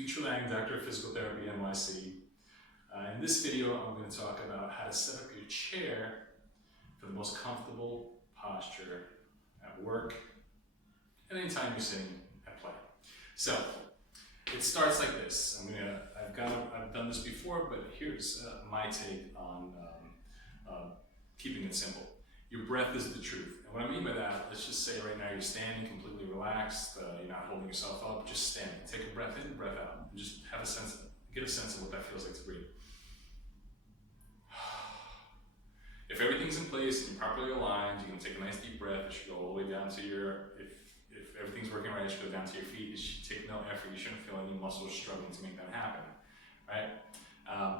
Dimitri Lang, Doctor of Physical Therapy, NYC. In this video, I'm going to talk about how to set up your chair for the most comfortable posture at work and anytime you're sitting at play. So, it starts like this. I've done this before, but here's my take on keeping it simple. Your breath is the truth. And what I mean by that, let's just say right now you're standing completely relaxed, you're not holding yourself up, just standing. Take a breath in, breath out, and just get a sense of what that feels like to breathe. If everything's in place and you're properly aligned, you can take a nice deep breath. It should go all the way down to your, if everything's working right, it should go down to your feet. It should take no effort. You shouldn't feel any muscles struggling to make that happen, right?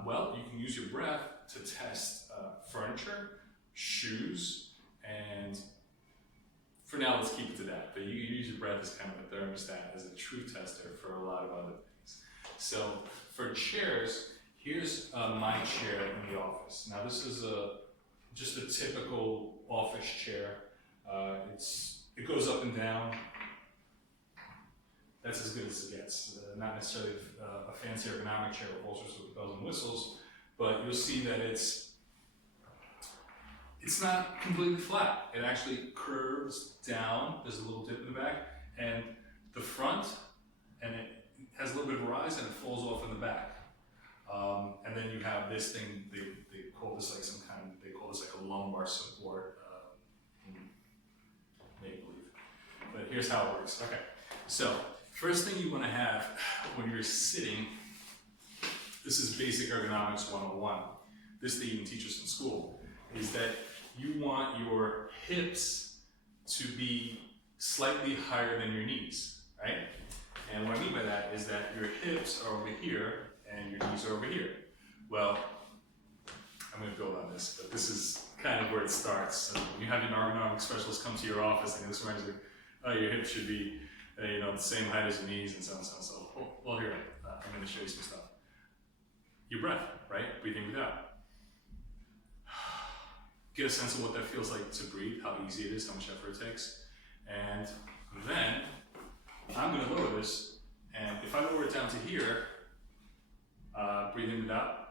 Well, you can use your breath to test furniture, shoes, and for now, let's keep it to that. But you use your breath as kind of a thermostat, as a truth tester for a lot of other things. So for chairs, here's my chair in the office. Now this is just a typical office chair. It goes up and down. That's as good as it gets. Not necessarily a fancy ergonomic chair with all sorts of bells and whistles, but you'll see that it's not completely flat. It actually curves down. There's a little dip in the back, and the front, and it has a little bit of a rise, and it falls off in the back. And then you have this thing. They call this like they call this like a lumbar support. Make believe. But here's how it works. Okay. So first thing you want to have when you're sitting. This is basic ergonomics 101. This they even teach us in school. Is that you want your hips to be slightly higher than your knees, right? And what I mean by that is that your hips are over here and your knees are over here. Well, I'm going to build on this, but this is kind of where it starts. So when you have an ergonomic specialist come to your office and this reminds you, oh, your hips should be the same height as your knees and so on and so on. So, well, here, I'm going to show you some stuff. Your breath, right? Breathing without. Get a sense of what that feels like to breathe, how easy it is, how much effort it takes. And then I'm going to lower this, and if I lower it down to here, breathing without.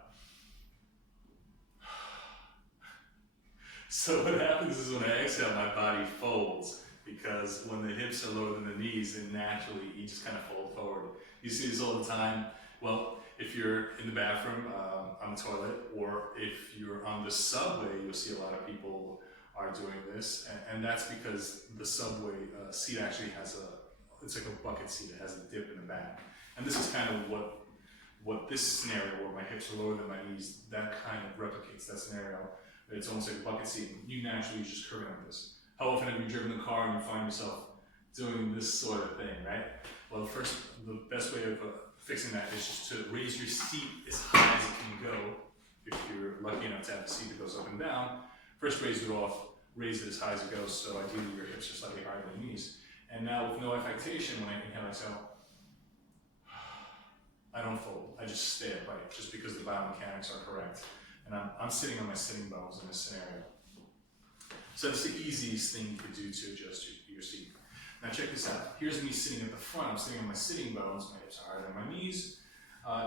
So what happens is when I exhale, my body folds, because when the hips are lower than the knees, then naturally you just kind of fold forward. You see this all the time. Well, if you're in the bathroom, on the toilet, or if you're on the subway, you'll see a lot of people are doing this, and that's because the subway seat actually has it's like a bucket seat. It has a dip in the back, and this is kind of what this scenario where my hips are lower than my knees, that kind of replicates that scenario. It's almost like a bucket seat. You naturally just curve like this. How often have you driven the car and you find yourself doing this sort of thing, right? Well, the best way of fixing that is just to raise your seat as high as it can go. If you're lucky enough to have a seat that goes up and down, first raise it off, raise it as high as it goes, so ideally your hips are slightly higher than your knees. And now with no affectation, when I inhale and exhale, I don't fold, I just stay upright, just because the biomechanics are correct. And I'm sitting on my sitting bones in this scenario. So that's the easiest thing you could do to adjust your seat. Now check this out. Here's me sitting at the front. I'm sitting on my sitting bones. My hips are higher than my knees.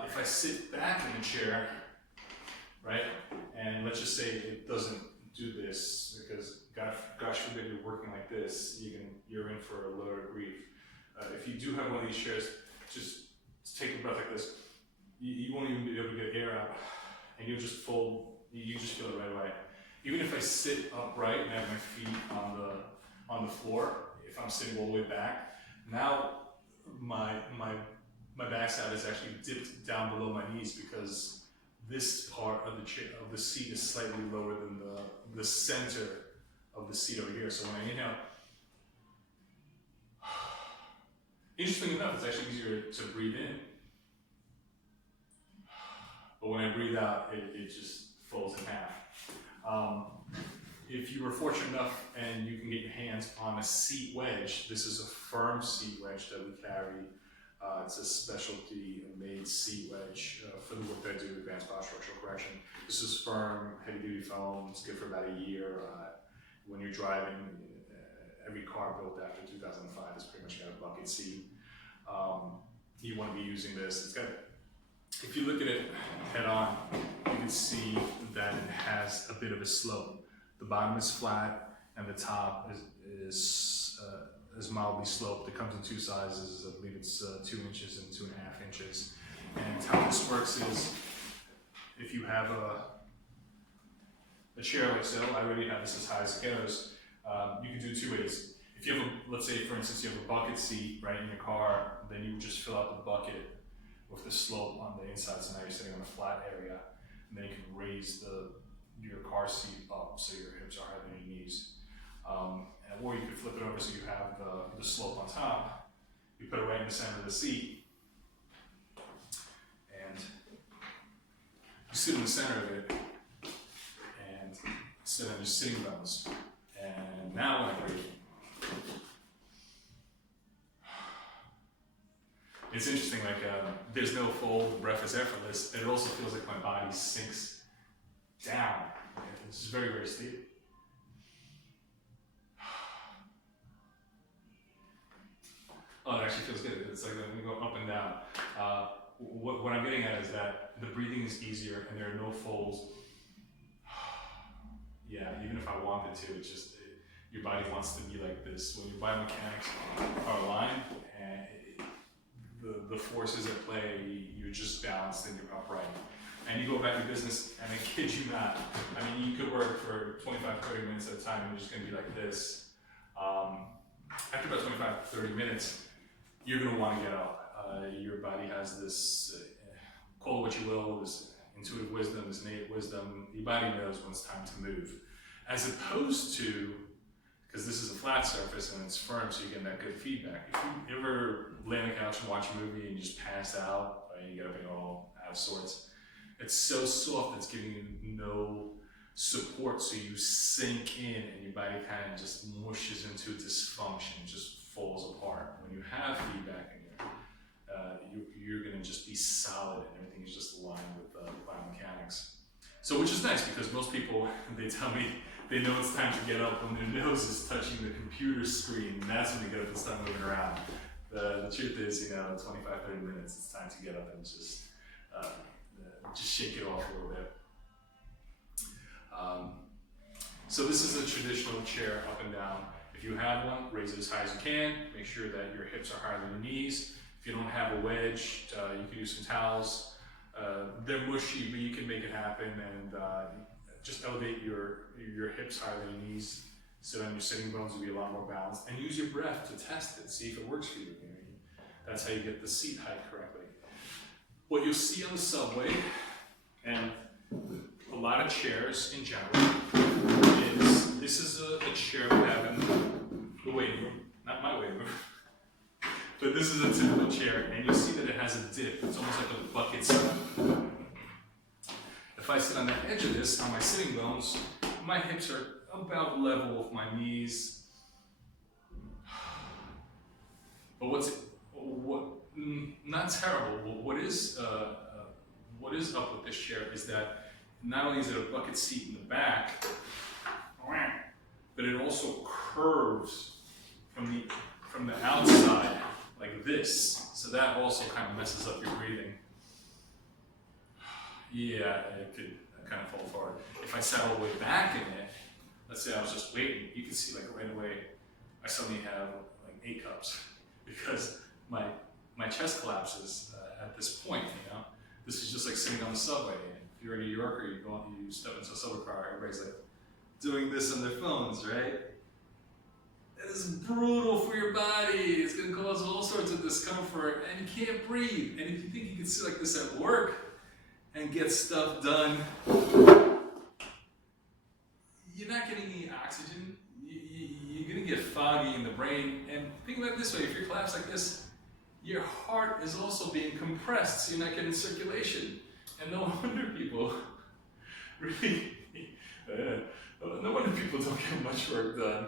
If I sit back in the chair, right, and let's just say it doesn't do this because gosh forbid you're working like this, you're in for a load of grief. If you do have one of these chairs, just take a breath like this. You won't even be able to get air out, and you'll just fold. You just feel it right away. Even if I sit upright and have my feet on the floor. If I'm sitting all the way back, now my backside is actually dipped down below my knees because this part of the seat is slightly lower than the center of the seat over here. So when I inhale, interestingly enough, it's actually easier to breathe in. But when I breathe out, it just folds in half. If you were fortunate enough and you can get your hands on a seat wedge, this is a firm seat wedge that we carry. It's a specialty made seat wedge for the work that I do, advanced postural correction. This is firm, heavy duty foam. It's good for about a year. When you're driving, every car built after 2005 has pretty much got a bucket seat. you want to be using this. It's got, if you look at it head on, you can see that it has a bit of a slope. The bottom is flat and the top is mildly sloped. It comes in two sizes. I believe it's 2 inches and 2.5 inches. And how this works is, if you have a chair like so, I already have this as high as it goes. You can do 2 ways. If you have let's say for instance you have a bucket seat right in your car, then you would just fill out the bucket with the slope on the inside, so now you're sitting on a flat area, and then you can raise your car seat up so your hips are higher than your knees. Or you could flip it over so you have the slope on top. You put it right in the center of the seat, and you sit in the center of it, and sit on your sitting bones. And now when I breathe, it's interesting, like there's no fold, the breath is effortless, and it also feels like my body sinks down. It's just very, very steep. Oh, it actually feels good. It's like when we go up and down. What I'm getting at is that the breathing is easier and there are no folds. Yeah, even if I wanted to, it's just, your body wants to be like this. When your biomechanics are aligned and the forces at play, you're just balanced and you're upright. And you go about your business, and I kid you not, I mean, you could work for 25, 30 minutes at a time and you're just gonna be like this. After about 25, 30 minutes, you're gonna wanna get up. Your body has this, call it what you will, this intuitive wisdom, this innate wisdom. Your body knows when it's time to move. As opposed to, because this is a flat surface and it's firm, so you're getting that good feedback. If you ever lay on the couch and watch a movie and you just pass out, and you get up and all out of sorts, it's so soft it's giving you no support, so you sink in and your body kind of just mushes into dysfunction, just falls apart. When you have feedback in there, you're going to just be solid and everything is just aligned with biomechanics. So which is nice, because most people, they tell me they know it's time to get up when their nose is touching the computer screen, and that's when they get up and start moving around. The truth is, 25, 30 minutes, it's time to get up and just shake it off a little bit. So this is a traditional chair up and down. If you have one, raise it as high as you can. Make sure that your hips are higher than your knees. If you don't have a wedge, you can use some towels. They're mushy, but you can make it happen, and just elevate your hips higher than your knees. So then your sitting bones will be a lot more balanced. And use your breath to test it, see if it works for you. That's how you get the seat height correctly. What you'll see on the subway, and a lot of chairs in general, is this is a chair we have in the waiting room. Not my waiting room. But this is a typical chair, and you'll see that it has a dip. It's almost like a bucket seat. If I sit on the edge of this, on my sitting bones, my hips are about level with my knees. But not terrible. What is up with this chair is that not only is it a bucket seat in the back, but it also curves from the outside like this. So that also kind of messes up your breathing. Yeah, it could kind of fall forward. If I sat all the way back in it, let's say I was just waiting, you can see like right away, I suddenly have like 8 cups because my chest collapses at this point, This is just like sitting on the subway. If you're in New York or you step into a subway car, everybody's like doing this on their phones, right? It is brutal for your body. It's gonna cause all sorts of discomfort and you can't breathe. And if you think you can sit like this at work and get stuff done, you're not getting any oxygen. You're gonna get foggy in the brain. And think about it this way, if you're collapsed like this, your heart is also being compressed, so you're not getting circulation. And no wonder people really, no wonder people don't get much work done.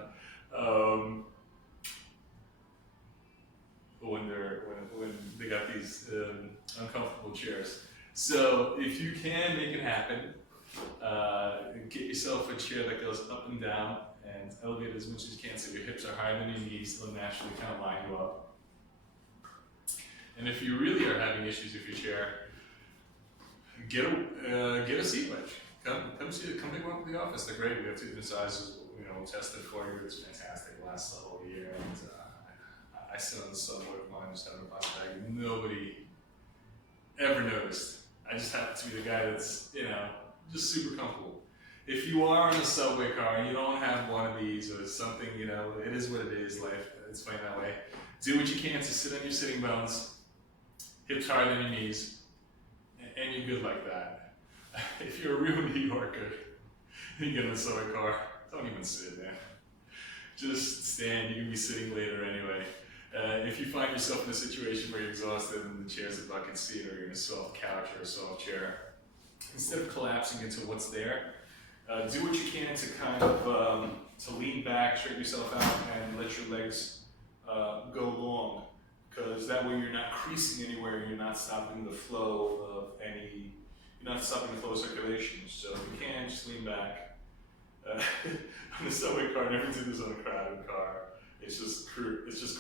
When they got these uncomfortable chairs. So if you can make it happen, get yourself a chair that goes up and down and elevate it as much as you can so your hips are higher than your knees. They'll naturally kind of line you up. And if you really are having issues with your chair, get a seat wedge. Come pick one up at the office. They're great. We have 2 different sizes. We'll test it for you. It's fantastic. It lasts the whole year. And I sit on the subway with mine, just having a plastic bag. Nobody ever noticed. I just happen to be the guy that's, just super comfortable. If you are in a subway car and you don't have one of these or something, it is what it is. Life, it's fine that way. Do what you can to sit on your sitting bones, hips higher than your knees, and you're good like that. If you're a real New Yorker and you get in a subway car, don't even sit, man. Just stand. You can be sitting later anyway. If you find yourself in a situation where you're exhausted and the chair's a bucket seat or you're in a soft couch or a soft chair, instead of collapsing into what's there, do what you can to kind of to lean back, straighten yourself out, and let your legs go long. Because that way you're not creasing anywhere, you're not stopping the flow of you're not stopping the flow of circulation. So if you can, just lean back. On the subway car, I never do this on a crowded car. It's just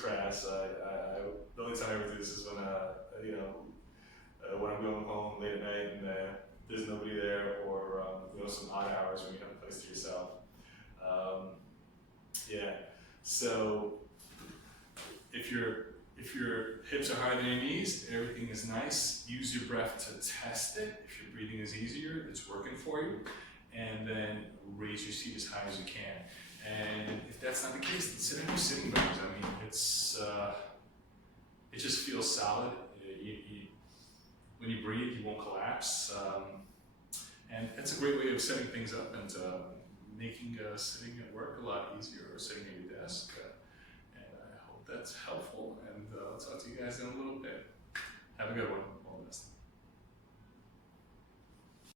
crass. The only time I ever do this is when when I'm going home late at night and there's nobody there, or some odd hours when you have a place to yourself. So if your hips are higher than your knees, everything is nice. Use your breath to test it. If your breathing is easier, it's working for you. And then raise your seat as high as you can. And if that's not the case, then sit on your sitting bones. I mean, it just feels solid. When you breathe, you won't collapse. And that's a great way of setting things up and making sitting at work a lot easier, or sitting at your desk. And I hope that's helpful. And I'll talk to you guys in a little bit. Have a good one.